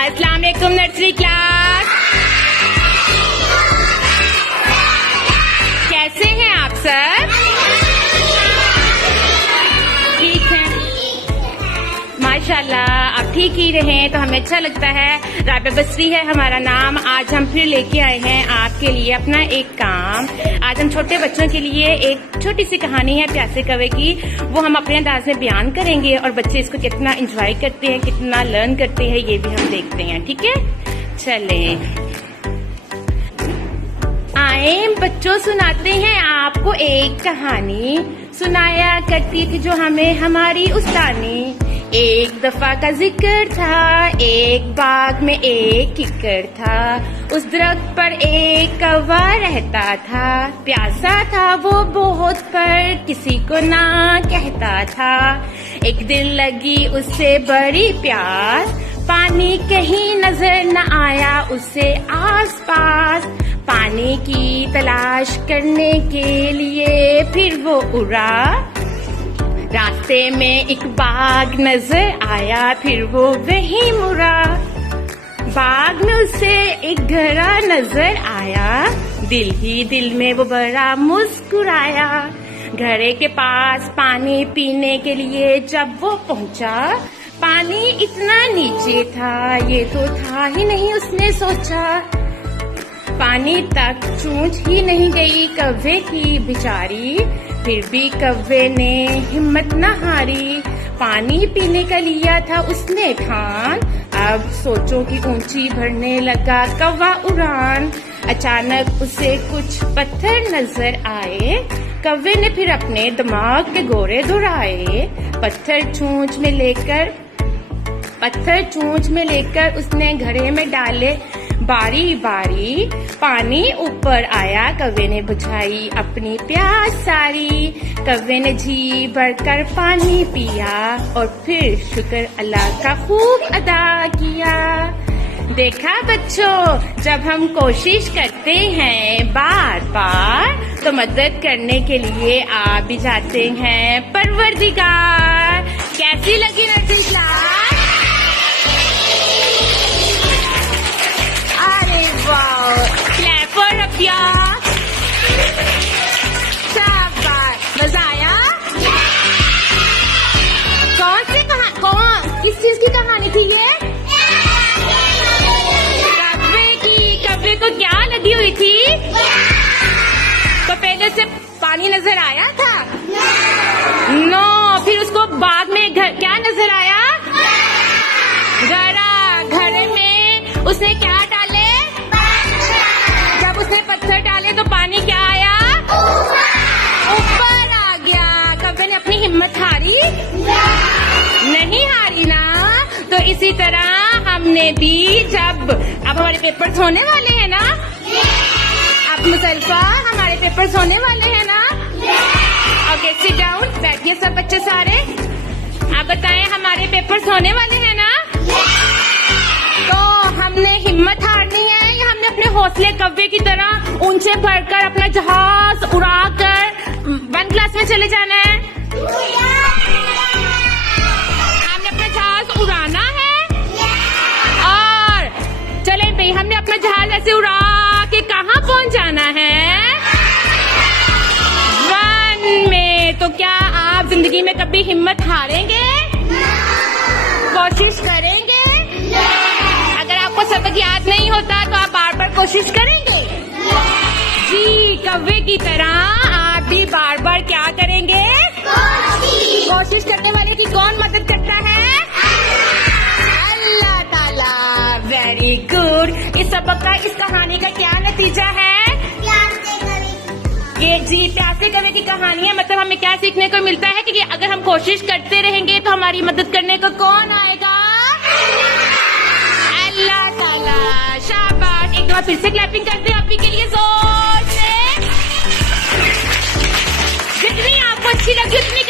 अस्सलाम वालेकुम nursery class. कैसे हैं आप सब? ठीक हैं, माशाल्लाह। आप ठीक ही रहें तो हमें अच्छा लगता है। राबिया बसरी है हमारा नाम। आज हम फिर लेके आए हैं आपके लिए अपना एक काम। आज हम छोटे बच्चों के लिए एक छोटी सी कहानी है प्यासे कौवे की, वो हम अपने अंदाज में बयान करेंगे और बच्चे इसको कितना एंजॉय करते हैं, कितना लर्न करते हैं, ये भी हम देखते हैं। ठीक है, चलें आए बच्चों, सुनाते हैं आपको एक कहानी। सुनाया करती थी जो हमें हमारी उस्तानी। एक दफा का जिक्र था, एक बाग में एक किक्कर था। उस दरख्त पर एक कौवा रहता था। प्यासा था वो बहुत पर किसी को ना कहता था। एक दिन लगी उससे बड़ी प्यास, पानी कहीं नजर न आया उसे आसपास। पानी की तलाश करने के लिए फिर वो उड़ा। रास्ते में एक बाग नजर आया, फिर वो वहीं मुड़ा। बाग में उसे एक घड़ा नजर आया, दिल ही दिल में वो बड़ा मुस्कुराया। घड़े के पास पानी पीने के लिए जब वो पहुंचा, पानी इतना नीचे था ये तो था ही नहीं उसने सोचा। पानी तक चूंझ ही नहीं गई कौवे की बेचारी, फिर भी कौवे ने हिम्मत न हारी। पानी पीने का लिया था उसने ठान, अब सोचो कि ऊंची भरने लगा कौवा उड़ान। अचानक उसे कुछ पत्थर नजर आए, कौवे ने फिर अपने दिमाग के घोड़े दौड़ाए। पत्थर चूंझ में लेकर उसने घड़े में डाले बारी बारी। पानी ऊपर आया, कौवे ने बुझाई अपनी प्यास सारी। कौवे ने जी भरकर पानी पिया और फिर शुक्र अल्लाह का खूब अदा किया। देखा बच्चों, जब हम कोशिश करते हैं बार बार तो मदद करने के लिए आ भी जाते हैं परवरदिगार। कैसी लगी nursery class? Clap for Rabia. शाबाश, मजा आया? किस चीज की कहानी थी ये? कौवे की। कौवे को क्या लगी हुई थी? तो पहले से पानी नजर आया था? नो। फिर उसको बाग में क्या नजर आया? घड़े में उसने क्या डाले? जब उसने पत्थर डाले तो पानी क्या आया? ऊपर आ गया। कौवे ने अपनी हिम्मत हारी? नहीं हारी ना। तो इसी तरह हमने भी, जब अब हमारे पेपर्स होने वाले हैं ना, अब मुसल्फा हमारे पेपर्स होने वाले हैं ना। ओके, सिट डाउन, बैठिए सब बच्चे सारे। आप बताएं, हमारे पेपर्स होने वाले हैं ना? तो हमने हिम्मत हारनी है या हमने अपने हौसले कौवे की तरह ऊंचे बढ़कर अपना जहाज उड़ाकर 1 क्लास में चले जाना है? हमने अपना जहाज उड़ाना है। और चले भाई, हमने अपना जहाज ऐसे उड़ा के कहाँ पहुंच जाना है? 1 में। तो क्या आप जिंदगी में कभी हिम्मत हारेंगे? कोशिश करेंगे? सबक याद नहीं होता तो आप बार बार कोशिश करेंगे? जी, कौवे की तरह आप भी बार बार क्या करेंगे? कोशिश करने वाले की कौन मदद करता है? अल्लाह ताला। Very good. इस सबक का, इस कहानी का क्या नतीजा है? ये जी प्यासे कौवे की कहानी है। मतलब हमें क्या सीखने को मिलता है कि अगर हम कोशिश करते रहेंगे तो हमारी मदद करने को कौन आएगा? अल्लाह ताला। शाबाश। एक बार फिर से क्लैपिंग करते हैं आप ही के लिए जोर से। जितनी आपको अच्छी लगी उतनी